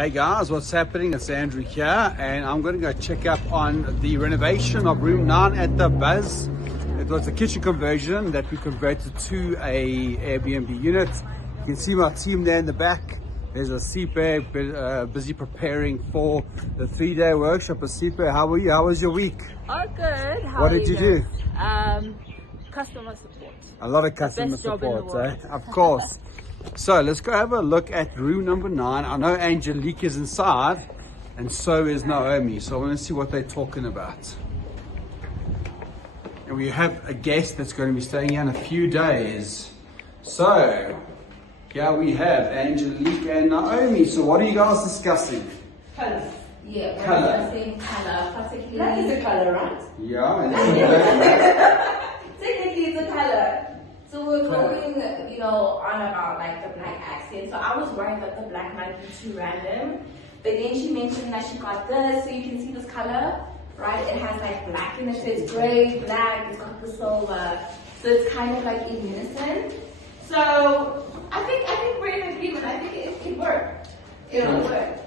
Hey guys, what's happening? It's Andrew here, and I'm going to go check up on the renovation of room 9 at the Buzz. It was a kitchen conversion that we converted to a Airbnb unit. You can see my team there in the back. There's Asiphe busy preparing for the 3-day workshop. Asiphe, how are you? How was your week? Oh, good. What did you do? Customer support. A lot of customer support, eh? Of course. So let's go have a look at room number 9. I know Angelique is inside, and so is Naomi. So I want to see what they're talking about. And we have a guest that's going to be staying here in a few days. So here we have Angelique and Naomi. So what are you guys discussing? Color. Yeah, Color. we're discussing color, particularly. Black is a color, right? Yeah, and it's Technically, it's a color. So we're going, on about like the black accent. So I was worried that the black might be too random. But then she mentioned that she got this, so you can see this color, right? It has like black in it, so it's gray, black, it's got the silver. So it's kind of like in unison. So I think we're in agreement. I think it could work. It'll work.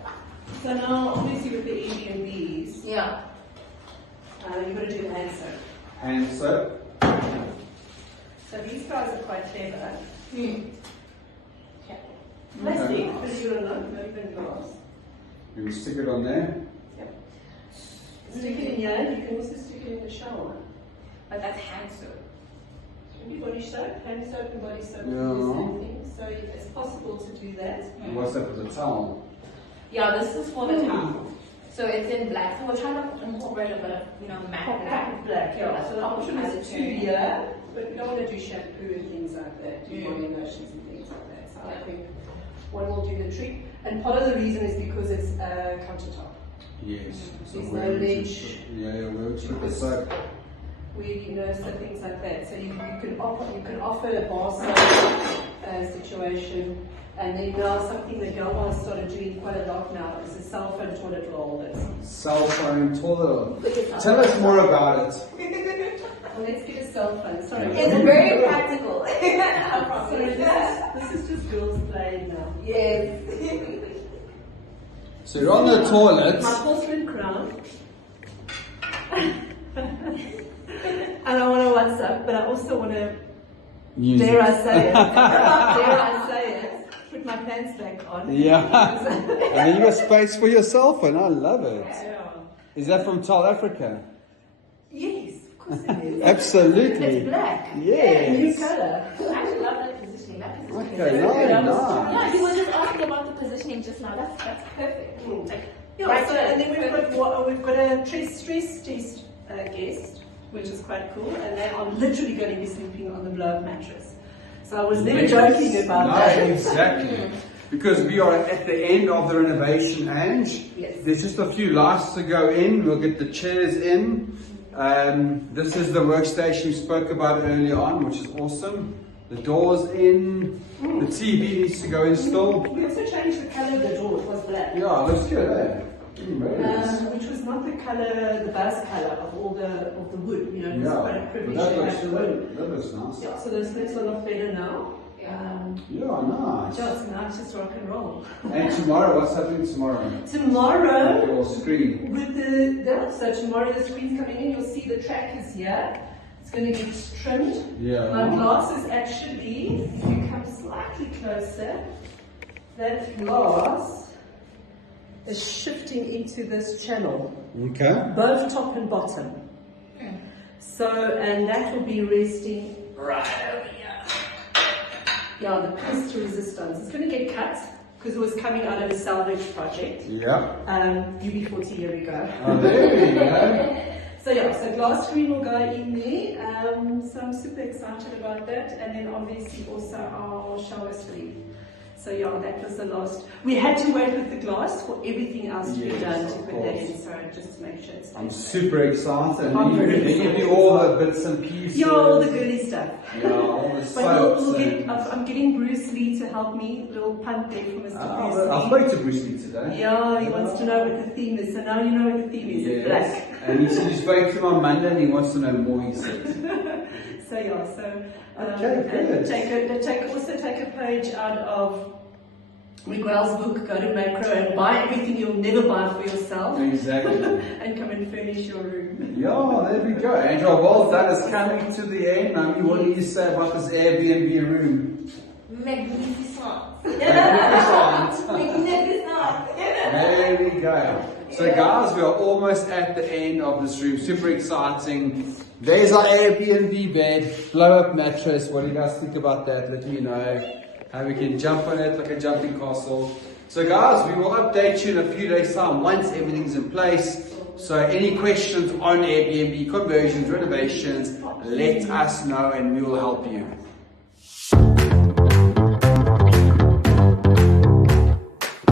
So now, obviously with the Airbnbs, Yeah. you've got to do hand soap. and so So these guys are quite clever. Let's see. Because you're not even glass. you stick it on there. Yep. Stick it in here, you can also stick it in the shower. But that's hand soap. Maybe body soap, hand soap and body soap Yeah. are the same thing. So it's possible to do that. And what's that for the towel? Yeah, this is for the towel. So it's in black. So we're trying to incorporate a bit of, matte black. Black, yeah. So the Couple option colours is to too. here, but we don't want to do shampoo and things like that, do body lotions and things like that. So I think one will do the trick. And part of the reason is because it's a countertop. Yes. There's no ledge. Yeah, works with the soap. So things like that. So you can offer a bar soap situation. And then now something that Yama has started doing quite a lot now is a cell phone toilet roll. Cell phone toilet. Tell us more about it. Well, let's get a cell phone. Sorry. It's very practical. Sorry, this is just girls playing now. Yes. So you're on the toilet. My porcelain crown. And I want to WhatsApp, but I also want to, Use dare it. I say it, dare I say it, put my pants back on. Yeah. And then you got space for your cell phone. I love it. Yeah. Is that from South Africa? Yes, of course it is. Absolutely. It's black. New Yes. color. I actually love that positioning. That positioning Okay, is nice, very nice. Yeah, you were just asking about the positioning just now. That's perfect. Like, Yeah, right so, there. and then we've got a stress test guest, which is quite cool, and they are literally going to be sleeping on the blow-up mattress. So I was never joking about that. Exactly. Because we are at the end of the renovation, Ange. Yes. There's just a few lights to go in. We'll get the chairs in. This is the workstation we spoke about earlier on, which is awesome. The doors in. The TV needs to go in still. We also changed the color of the door. It was black. Yeah, looks good, eh? Very nice. Which was not the color, the base color of all the wood. It was quite a But privilege that to looks, have the wood. that looks nice. Yeah, so those looks a lot better now. Yeah, nice. Just now it's just rock and roll. And tomorrow, what's happening tomorrow? Tomorrow, Your screen. with so tomorrow the screen's coming in, you'll see the track is here. It's going to get trimmed. Yeah. My glass is actually, if you come slightly closer, that glass is shifting into this channel, Okay. both top and bottom. So, and that will be resting right over here. Yeah, the pest resistance. It's going to get cut because it was coming out of a salvage project. Yeah. UB40, here we go. Oh, there we go. So yeah, so glass screen will go in there. So I'm super excited about that. And then obviously also our shower screen. So yeah, that was the last. We had to wait with the glass for everything else to be Yes, done to of put that course. in. So just to make sure it's I'm safe. super excited. I'm You very can give excited. me all the bits and pieces. Yeah, all the girly stuff. Yeah, all the But soaps. we'll get, and- I'm getting Bruce Lee to help me. Little punt there from Mr. I Bruce spoke to Bruce Lee today. Lee. Yeah, he wants to know what the theme is. So now you know what the theme is. It's Yes. black. And he said he spoke to him on Monday and he wants to know more, he said. So yeah, so Okay, good. also take a page out of Read Rail's book, go to Macro and buy everything you'll never buy for yourself. Exactly. And come and furnish your room. Yeah, there we go. Angela, well done. It's coming to the end. Naomi, what do you say about this Airbnb room? Magnificent. Magnificent. Magnificent. There we go. So guys, we are almost at the end of this room. Super exciting. There's our Airbnb bed, blow up mattress. What do you guys think about that? Let me know. How we can jump on it like a jumping castle. So guys, we will update you in a few days time once everything's in place. So any questions on Airbnb conversions, renovations, let us know and we will help you.